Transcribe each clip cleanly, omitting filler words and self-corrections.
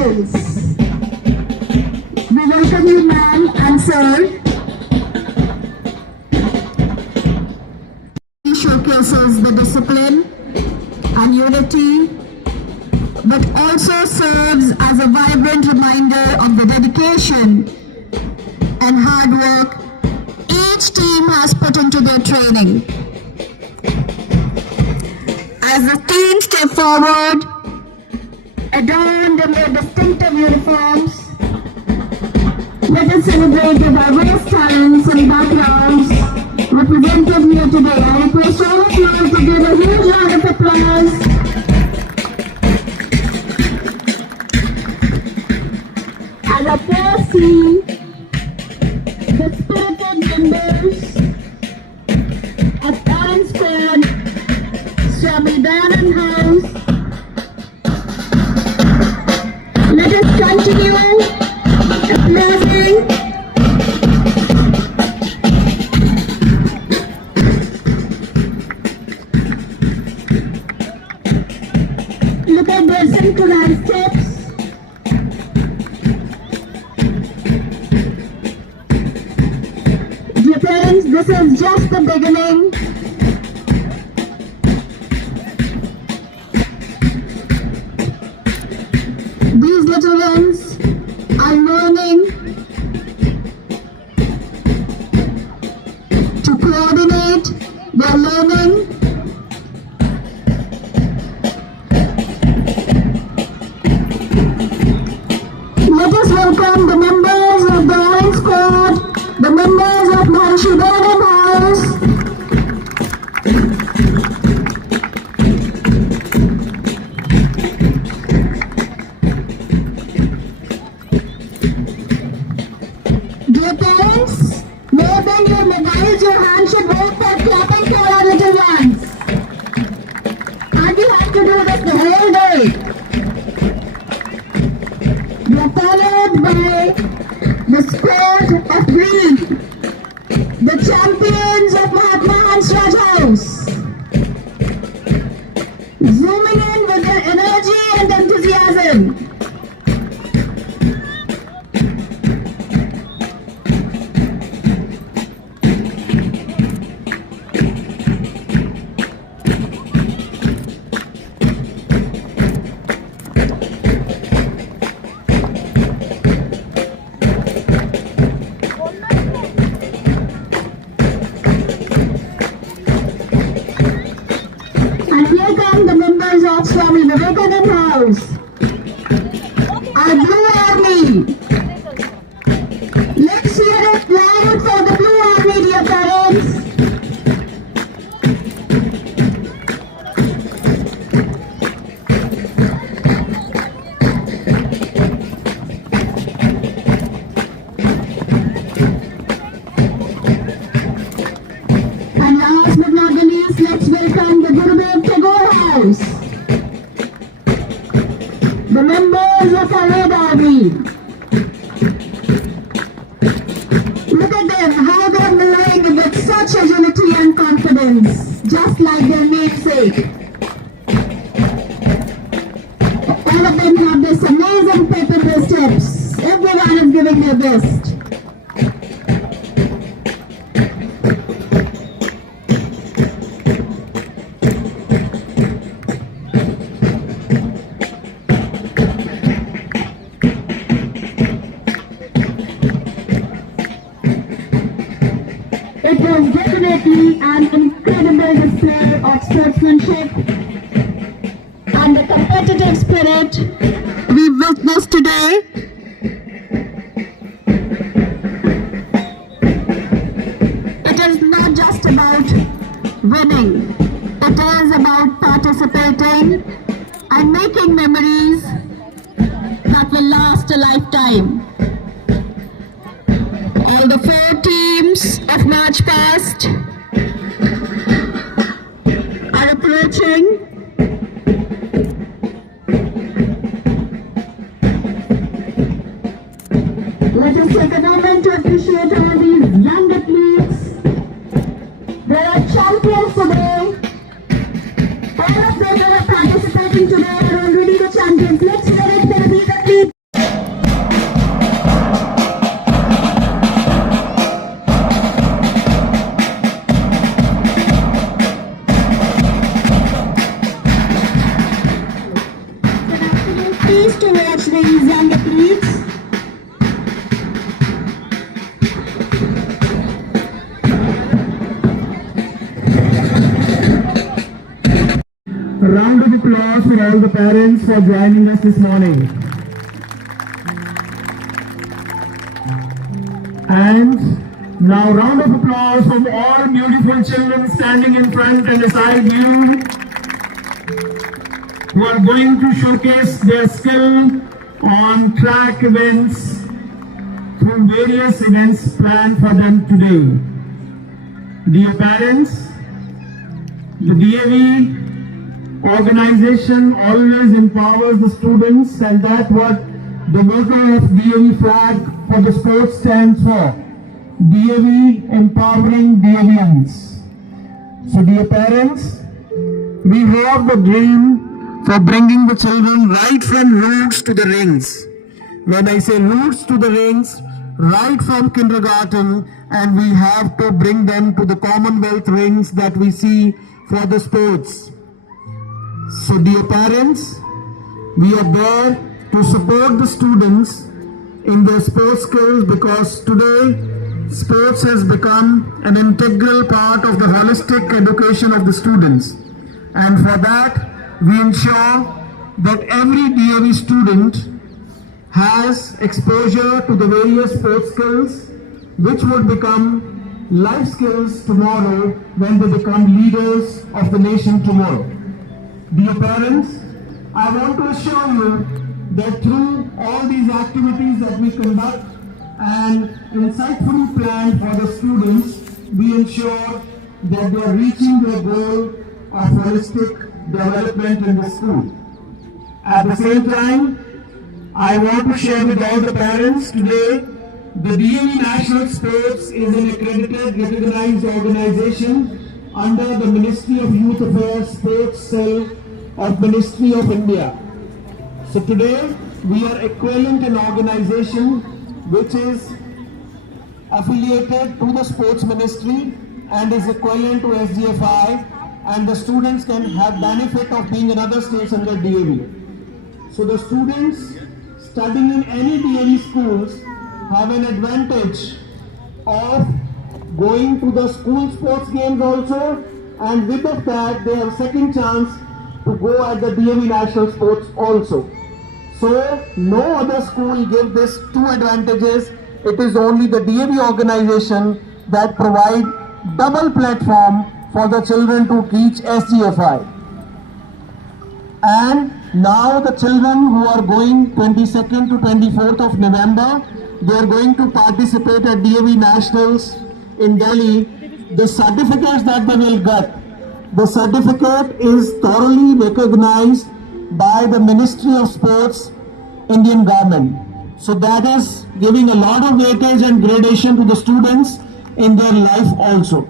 congratulations. We welcome you, ma'am and sir. He showcases the discipline and unity, but also serves as a vibrant reminder of the dedication and hard work each team has put into their training. As the team step forward, adorned in their distinctive uniforms, let us celebrate the diverse talents and backgrounds represented here today. I request all of you to give a huge round of applause. As a first see the spirited members of Orange Squad, Swami Dayanand House. Let us continue applauding. Look at their synchronized steps. Dear parents, this is just the beginning. These little ones are learning to coordinate. They are learning let us welcome the members of the Orange Squad, the members of Maharishi Dayanand House. Dear parents, more than your mobiles, your hands should work for clapping for our little ones. And you have to do this the whole day. We are followed by the squad of green, the champions of Mahatma Hansraj House, zooming in with their energy and enthusiasm. And here come the members of Swami Vivekanand House, our Blue Army. Let's hear it loud for the Blue Army, dear parents. And last but not the least, let's welcome the Gurudev Tagore House, the members of our Red Army. Look at them, how they're moving with such agility and confidence, just like their namesake. All of them have this amazing pep in their steps. Everyone is giving their best. It was definitely an incredible display of sportsmanship and the competitive spirit we witnessed today. It is not just about winning, it is about participating and making memories that will last a lifetime. All the 4 teams of March Past are approaching. Let us take a moment to appreciate all these young athletes. There are champions today. All of them that are participating today are already the champions. Let's all the parents for joining us this morning. And now round of applause from all beautiful children standing in front and beside you, who are going to showcase their skill on track events through various events planned for them today. Dear parents, the DAV organization always empowers the students, and that's what the motto of DAV flag for the sports stands for. DAV empowering DAVians. So dear parents, we have the dream for bringing the children right from roots to the rings. When I say roots to the rings, right from kindergarten, and we have to bring them to the Commonwealth rings that we see for the sports. So dear parents, we are there to support the students in their sports skills, because today sports has become an integral part of the holistic education of the students. And for that, we ensure that every DAV student has exposure to the various sports skills, which would become life skills tomorrow when they become leaders of the nation tomorrow. Dear parents, I want to assure you that through all these activities that we conduct and insightfully plan for the students, we ensure that they are reaching their goal of holistic development in the school. At the same time, I want to share with all the parents today, the DAV National Sports is an accredited, recognized organization under the Ministry of Youth Affairs Sports Cell of Ministry of India. So today, we are equivalent an organization which is affiliated to the Sports Ministry and is equivalent to SGFI, and the students can have benefit of being in other states under DAV. So the students studying in any DAV schools have an advantage of going to the school sports games also, and with that they have second chance to go at the DAV National Sports also. So no other school give this two advantages. It is only the DAV organization that provide double platform for the children to teach SGFI. And now the children who are going 22nd to 24th of November, they are going to participate at DAV Nationals in Delhi. The certificates that they will get, the certificate is thoroughly recognized by the Ministry of Sports, Indian government. So that is giving a lot of weightage and gradation to the students in their life also.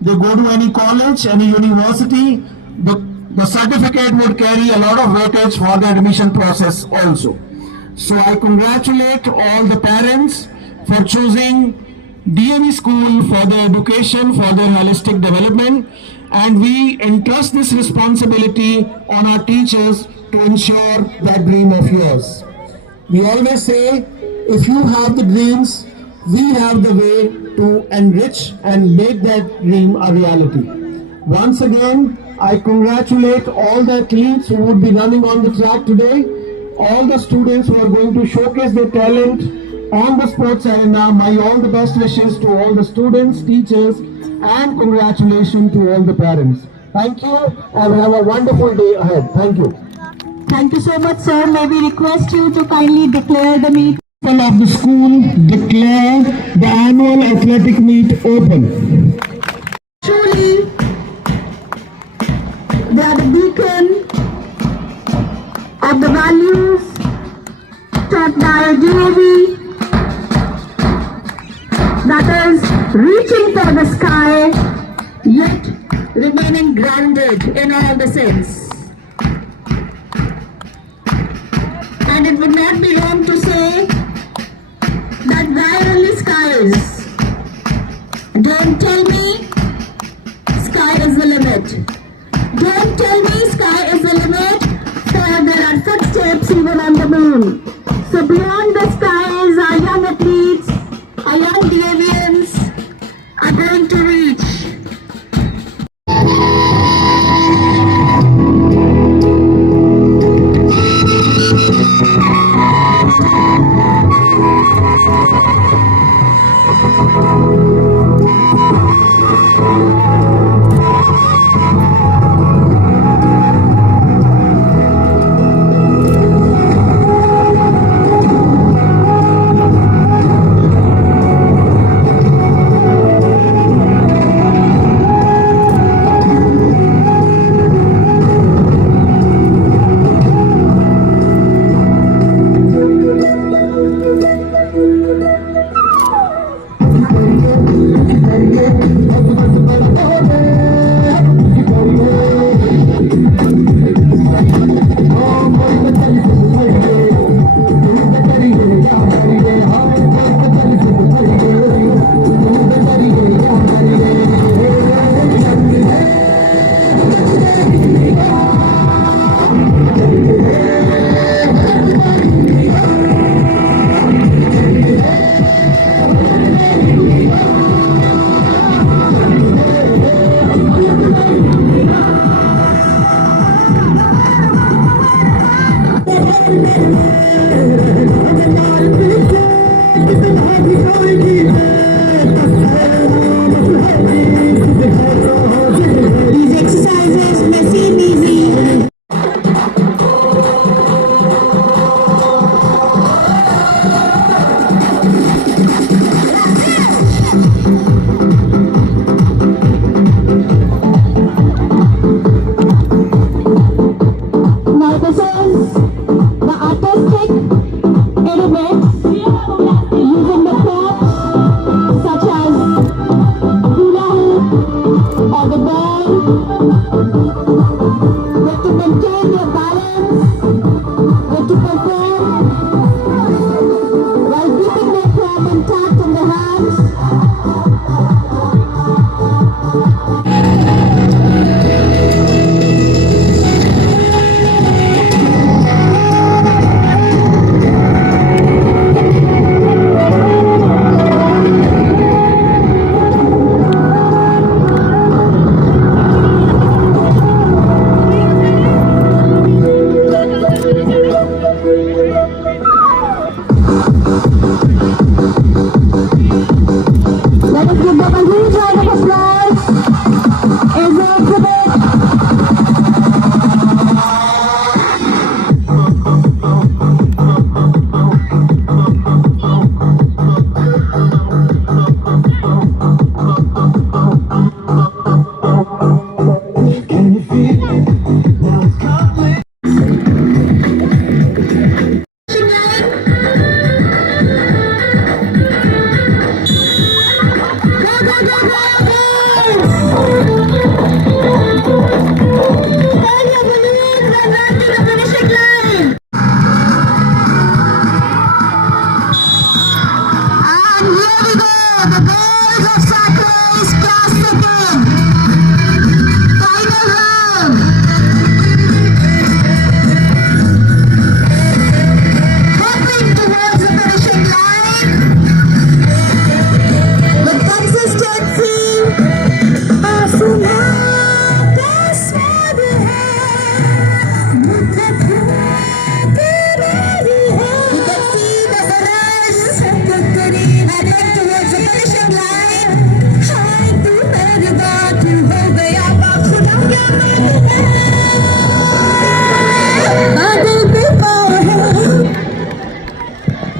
They go to any college, any university, the certificate would carry a lot of weightage for the admission process also. So I congratulate all the parents for choosing DAV school for their education, for their holistic development, and we entrust this responsibility on our teachers to ensure that dream of yours. We always say, if you have the dreams, we have the way to enrich and make that dream a reality. Once again, I congratulate all the athletes who would be running on the track today, all the students who are going to showcase their talent on the sports arena. My all the best wishes to all the students, teachers, and congratulations to all the parents. Thank you, and have a wonderful day ahead. Thank you. Thank you so much, sir. May we request you to kindly declare the meet. Principal of the school declare the annual athletic meet open. Truly, they are the beacon of the values taught by DAV, that is reaching for the sky yet remaining grounded in all the sense. And it would not be wrong to say that where only skies. Don't tell me sky is the limit. Don't tell me sky is the limit, for there are footsteps even on the moon. So beyond the skies, our young athletes, our young DAVians are going to reach. These exercises may seem easy. Now this is the artistic elements using the props such as hula hoop or the ball. You have to maintain your balance, you have to perform while keeping the prop intact in the hands. Let us give them a huge round of applause as they exhibit.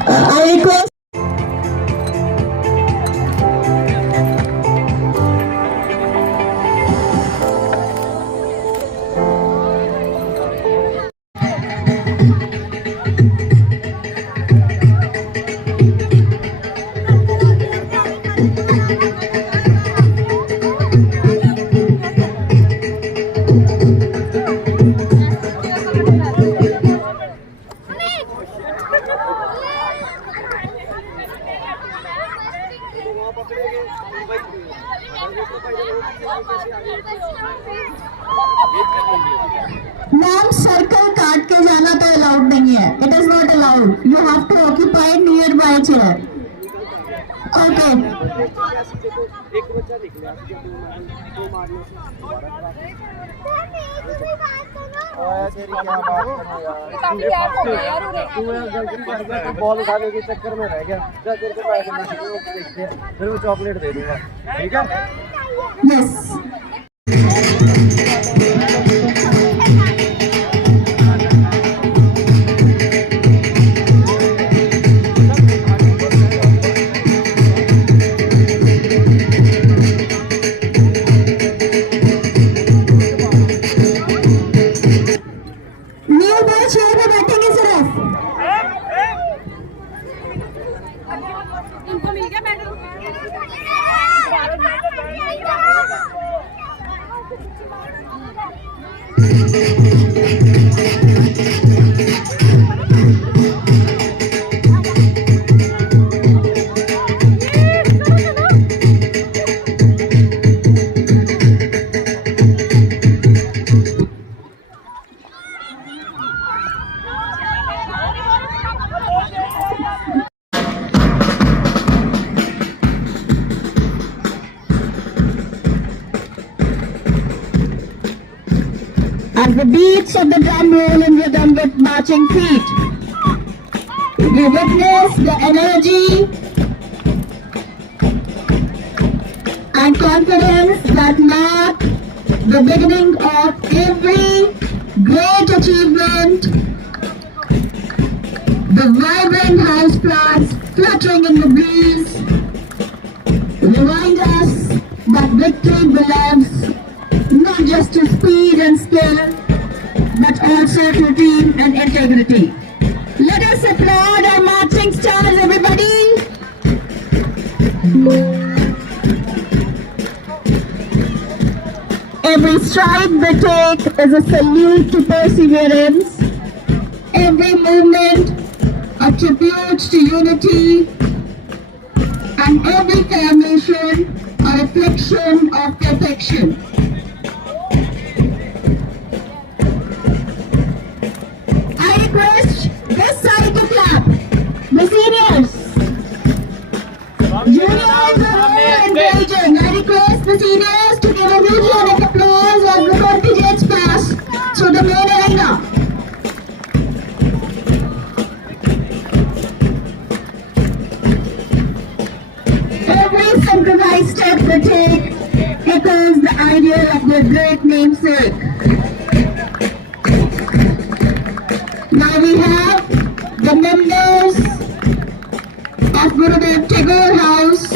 I request ma'am circle काट के जाना तो allowed नहीं है. It is not allowed. You have to occupy nearby chair. Okay. Ball उठाने के चक्कर में रह गया. फिर वो चॉकलेट दे दूंगा. ठीक है. यस. नियर बाय चेयर पे बैठेंगे सिर्फ. इनको मिल गया madam. As the beats of the drum roll in rhythm with marching feet, we witness the energy and confidence that mark the beginning of every great achievement. The vibrant house plants fluttering in the breeze remind us that victory belongs not just to speed and skill, but also to team and integrity. Let us applaud our marching stars, everybody. Every stride they take is a salute to perseverance. Every movement a tribute to unity. And every formation a reflection of perfection. I request this side to clap. The seniors. Juniors are very encouraging. I request the seniors to give a huge round of applause as the contingents pass through the main arena. Every synchronized step they take echoes the ideal of their great namesake. Now we have the members of Gurudev Tagore House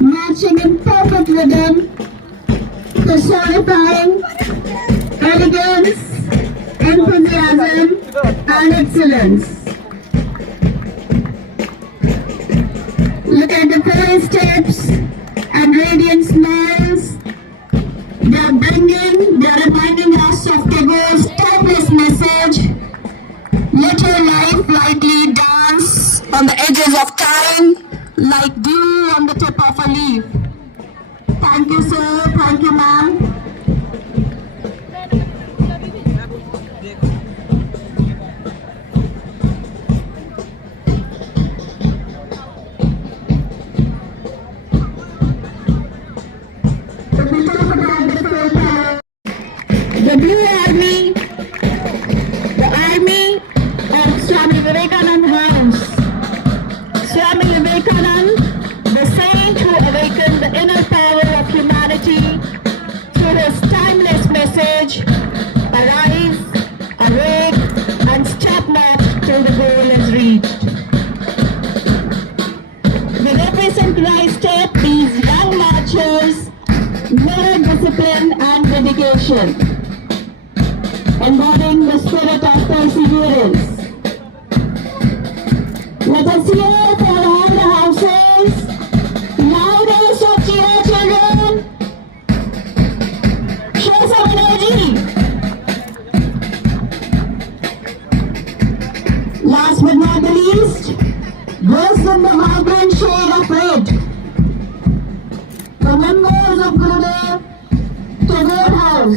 marching in perfect rhythm, personifying elegance, enthusiasm and excellence. Look at the fairy steps and radiant smiles. They are reminding us of Tagore's timeless message. Let your life lightly dance on the edges of time like dew on the tip of a leaf. Thank you, sir. Thank you, ma'am. The Blue Army, the army of Swami Vivekananda House. Swami Vivekananda, the saint who awakened the inner power of humanity through his timeless message, arise, awake, and stop not till the goal is reached. With every synchronized step, these young marchers mirror discipline and dedication, embodying the spirit of perseverance. Let us hear for all the houses. Loudest of cheer, children. Show some energy. Last but not the least, dressed in the vibrant shade of red, the members of Gurudev Tagore House.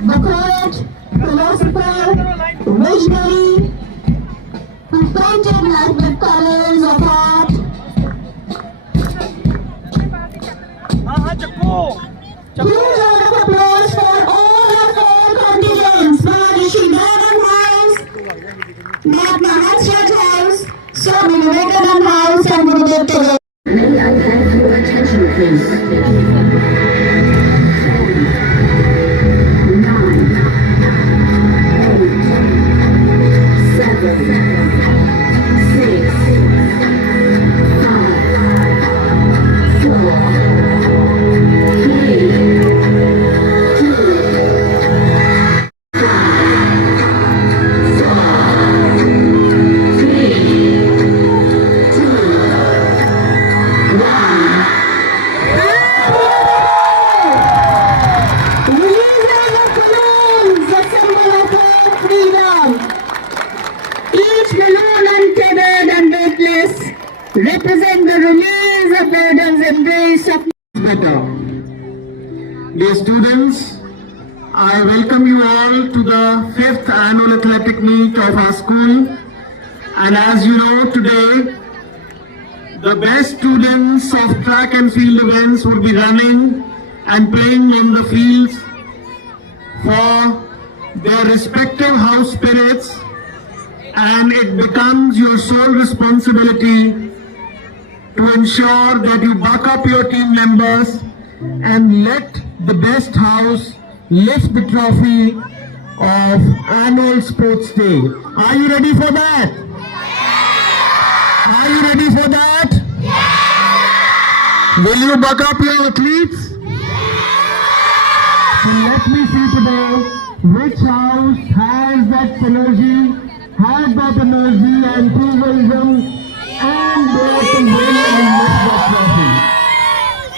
The poet, philosopher, visionary, who painted life with colors of art. Huge round of applause for all the four contingents. Maharishi Bhavan House, Mahatma Hansraj House, Swami Vivekananda House, and Gurudev Tagore. May I have your attention, please? Represent the release of burdens, embrace of better. Dear students, I welcome you all to the 5th annual athletic meet of our school. And as you know, today, the best students of track and field events will be running and playing on the fields for their respective house spirits, and it becomes your sole responsibility to ensure that you back up your team members and let the best house lift the trophy of annual sports day. Are you ready for that? Are you ready for that? Will you back up your athletes? So let me see today which house has that synergy, has that energy and tourism, and they can win and lift that trophy.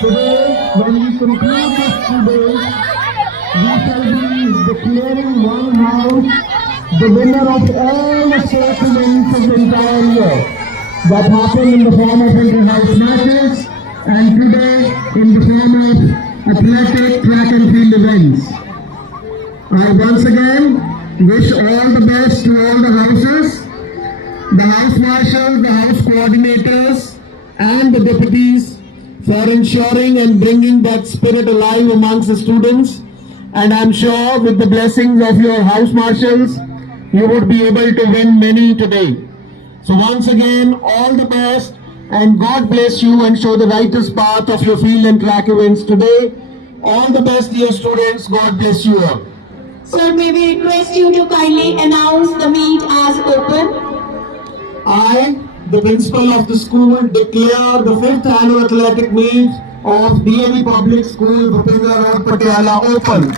Today, when we conclude this today, we shall be declaring one house the winner of all the sports events of the entire year that happened in the form of inter-house matches and today in the form of athletic, track and field events. I once again wish all the best to all the houses, the house marshals, the house coordinators and the deputies for ensuring and bringing that spirit alive amongst the students. And I'm sure with the blessings of your house marshals, you would be able to win many today. So once again, all the best and God bless you and show the rightest path of your field and track events today. All the best, dear students. God bless you all. Sir, may we request you to kindly announce the meet as open. I, the principal of the school, declare the 5th annual athletic meet of DAV Public School, Bhupendra Road, Patiala open.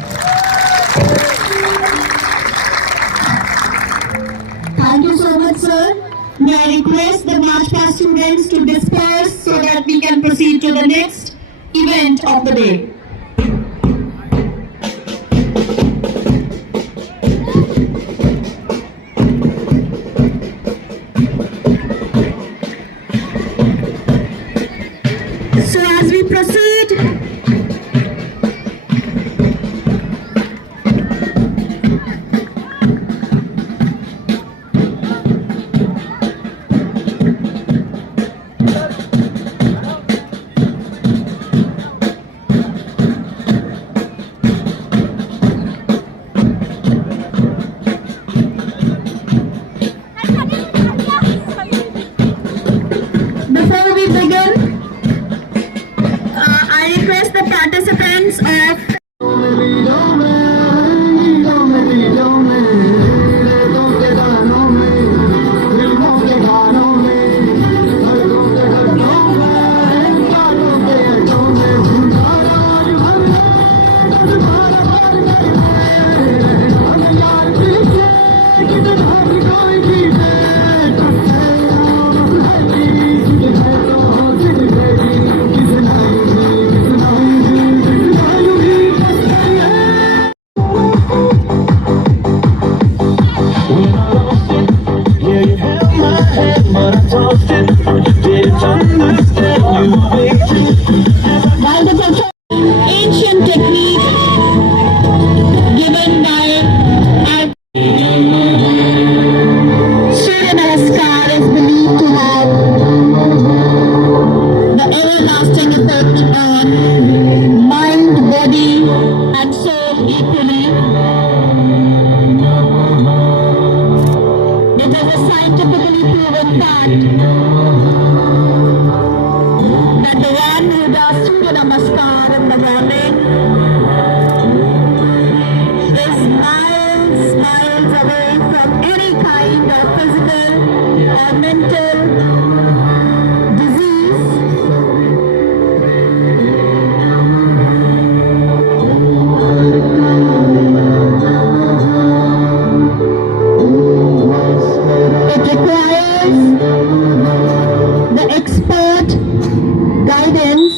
Thank you so much, sir. May I request the March Past students to disperse so that we can proceed to the next event of the day. So as we proceed, before we begin, I request the participants of ancient technique given by Surya Namaskar is believed to have the everlasting effect on mind, body and soul equally. It is a scientifically proven fact that the one who does Surya Namaskar in the morning is miles away from any kind of physical or mental disease. It requires the expert guidance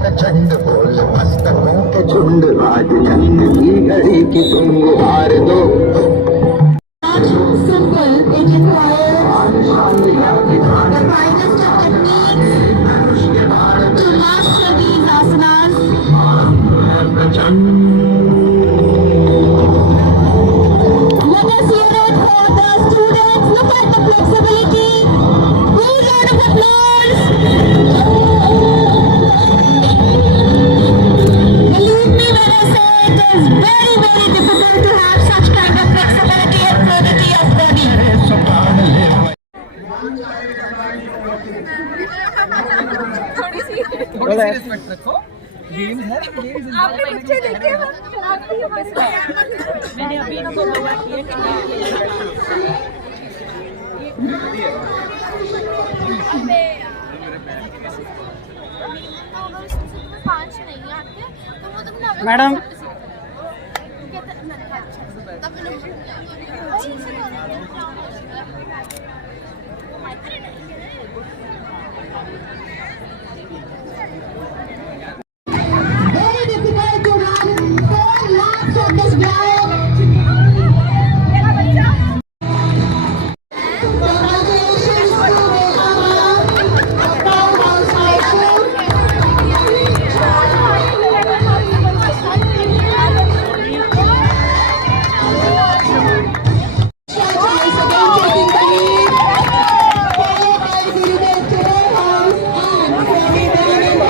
प्रचंड बोल मस्तकों के झुंड आज जंग की घड़ी की तुम गुहार दो not simple. It requires the finest of techniques to master these asanas. Let us hear it for the students. Look at the flexibility. Good round of applause. The respect रखो। गेम्स है तो गेम्स आपने बच्चे देखे हैं? मैंने अभी इनको बोला कि अबे पांच नहीं आते तो वो तुमने madam Very difficult to run 4 laps of this ground. Congratulations to Neha, a powerhouse cycle. Showcase again taking the lead, followed by Gurudev Terrorhouse and Swami Vedanand.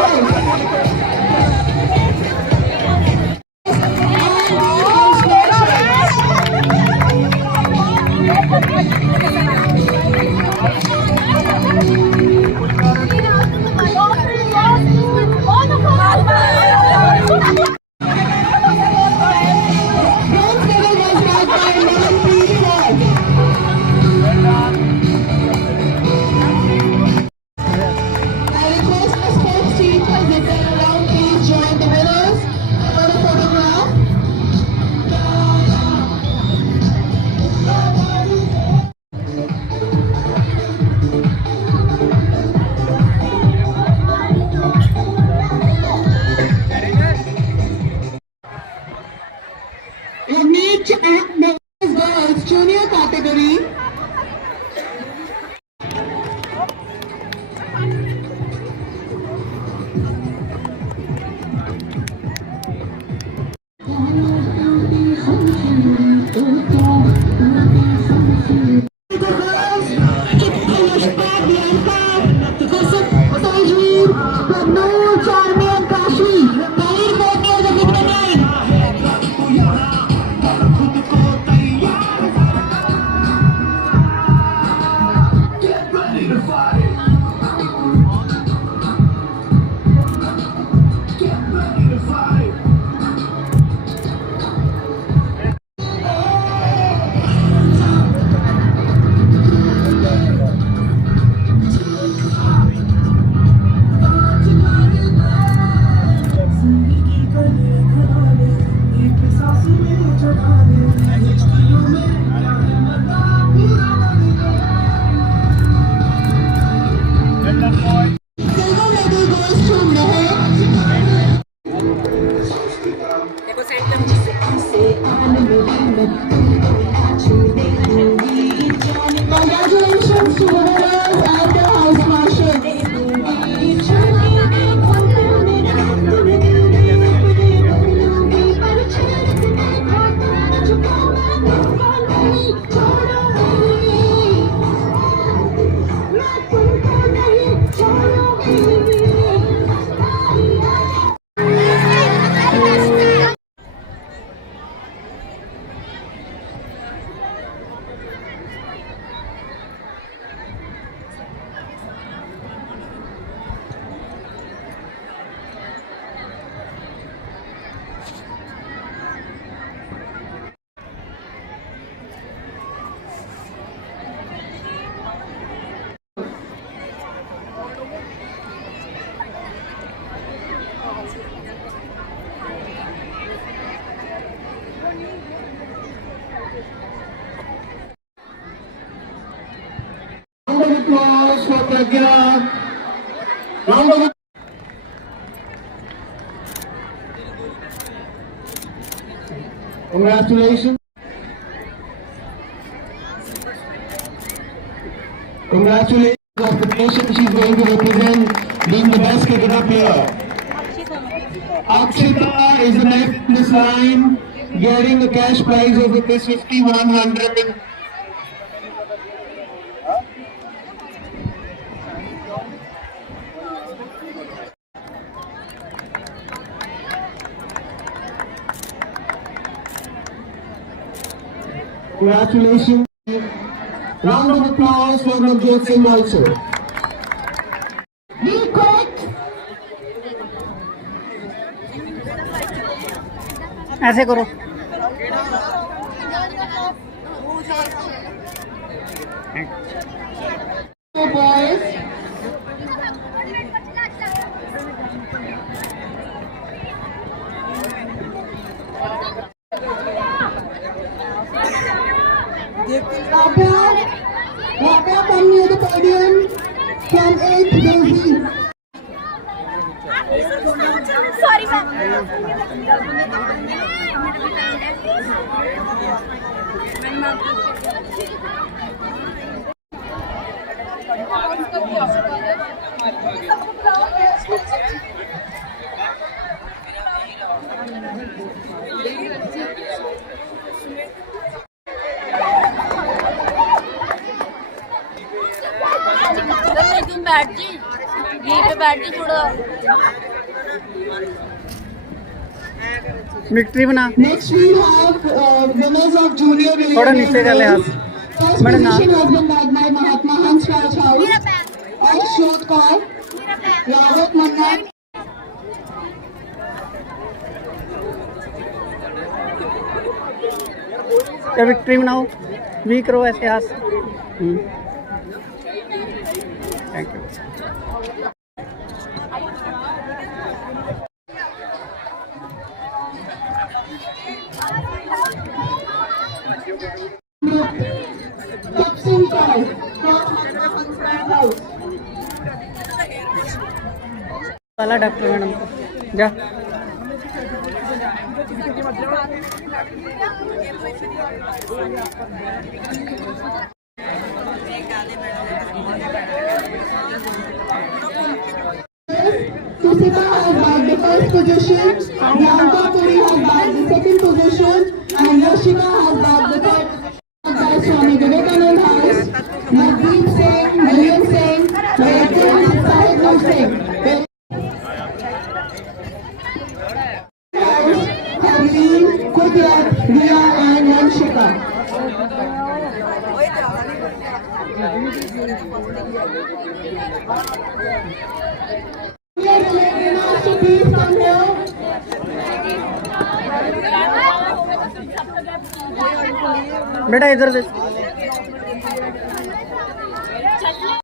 Bronze medal was bagged by Namanpreet Kaur. I request the sports teachers if they're around, please join the winners for the photograph. In each and the girls junior category, silver medal goes to Mehak. Congratulations to winners and the house marshal. Round of applause for Pragya. Round of Congratulations. Congratulations of the nation she's going to represent, being the best cricketer player. Akshita is the next in this line, getting a cash prize of rupees 50,100. Congratulations. Round of applause for Navjot Singh also. Be quick. ऐसे करो। So boys, Waka, come near the podium from 8th Daisy. Sorry, ma'am. तुम बैठ जी, यहीं पे बैठ जी थोड़ा। Victory बना। Next we have winners of junior relay. थोड़ा नीचे कर ले हाथ। First मैडम नाम। position has been bagged by Mahatma Hans Raj House, Ashot Kaur, Rawat Manna. क्या विक्ट्री बनाओ, वी करो ऐसे हाथ। Thank you. Kapsin Kaur from Mahatma Hans Raj House. वाला डॉक्टर मैडम को जा। Susita has bagged the first position, Priyanka Puri has bagged the second position, and Yashika has bagged the third position by Swami Vivekanand House, Navdeep Singh, William Singh, Vaidya Sahib Singh. Harleen, Kudrat, Riya and Vanshika. Yes, winners to please come here. बेटा इधर से